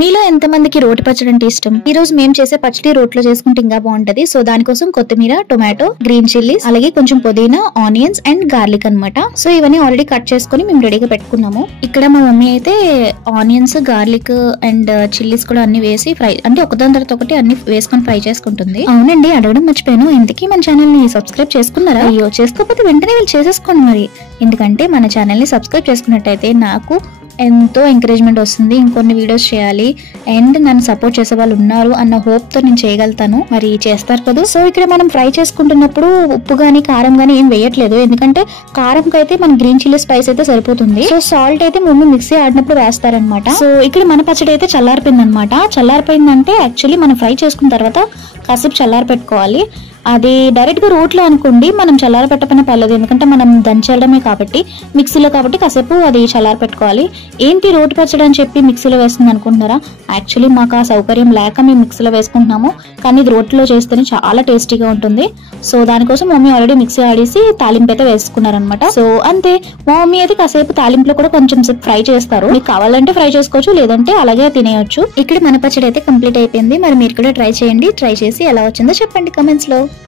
మీలో ఎంతమందికి రోటి పచ్చడి అంటే ఇష్టం? ఈ రోజు మేము చేసే పచ్చడి రోట్లో చేసుకుంటే ఇంకా బాగుంటది. సో దానికోసం కొత్తిమీర, టొమాటో, గ్రీన్ చిల్లీస్, అలాగే కొంచెం పుదీనా, ఆనియన్స్ అండ్ గార్లిక్ అన్నమాట. సో ఇవన్నీ ఆల్రెడీ కట్ చేసుకుని మేము రెడీగా పెట్టుకున్నాము. ఇక్కడ మా మమ్మీ అయితే ఆనియన్స్, గార్లిక్ అండ్ చిల్లీస్ కూడా అన్ని వేసి ఫ్రై, అంటే ఒకదాని తర్వాత ఒకటి అన్ని వేసుకొని ఫ్రై చేసుకుంటుంది. అవునండి, అడగడం మర్చిపోయాను, ఇంతకీ మన ఛానల్ ని సబ్స్క్రైబ్ చేసుకున్నారా? అయ్యో, చేసుకోకపోతే వెంటనే వీళ్ళు చేసేసుకోండి మరి. ఎందుకంటే మన ఛానల్ ని సబ్స్క్రైబ్ చేసుకున్నట్టయితే నాకు ఎంతో ఎంకరేజ్మెంట్ వస్తుంది, ఇంకొన్ని వీడియోస్ చేయాలి అండ్ నన్ను సపోర్ట్ చేసే వాళ్ళు ఉన్నారు అన్న హోప్ తో నేను చేయగలుగుతాను. మరి చేస్తారు కదా. సో ఇక్కడ మనం ఫ్రై చేసుకుంటున్నప్పుడు ఉప్పు గానీ కారం గానీ ఏం వేయట్లేదు, ఎందుకంటే కారం కైతే మన గ్రీన్ చిల్లీ స్పైస్ అయితే సరిపోతుంది. సో సాల్ట్ అయితే మమ్మీ మిక్సీ ఆడినప్పుడు వేస్తారనమాట. సో ఇక్కడ మన పచ్చడి అయితే చల్లారిపోయింది అనమాట. చల్లారిపోయిందంటే యాక్చువల్లీ మనం ఫ్రై చేసుకున్న తర్వాత కాసేపు చల్లారి పెట్టుకోవాలి. అది డైరెక్ట్ గా రోట్లో అనుకోండి, మనం చల్లారి పెట్టకపోయినా పర్లేదు, ఎందుకంటే మనం దంచడమే కాబట్టి మిక్సీలో కాబట్టి కాసేపు అది చల్లారి పెట్టుకోవాలి. ఏంటి రోటి పచ్చడి అని చెప్పి మిక్సీలో వేస్తుంది అనుకుంటున్నారా? యాక్చువల్లీ మాకు ఆ సౌకర్యం లేక మేము మిక్సీలో వేసుకుంటున్నాము, కానీ ఇది రోట్లో చేస్తేనే చాలా టేస్టీగా ఉంటుంది. సో దానికోసం మమ్మీ ఆల్రెడీ మిక్సీ ఆడేసి తాలింపు అయితే వేసుకున్నారనమాట. సో అంతే, మా మమ్మీ అయితే కాసేపు తాలింపులో కూడా కొంచెం సేపు ఫ్రై చేస్తారు. మీకు కావాలంటే ఫ్రై చేసుకోవచ్చు, లేదంటే అలాగే తినేయొచ్చు. ఇక్కడ మన పచ్చడి అయితే కంప్లీట్ అయిపోయింది. మరి మీరు కూడా ట్రై చేయండి, ట్రై చేసి ఎలా వచ్చిందో చెప్పండి కమెంట్స్ లో.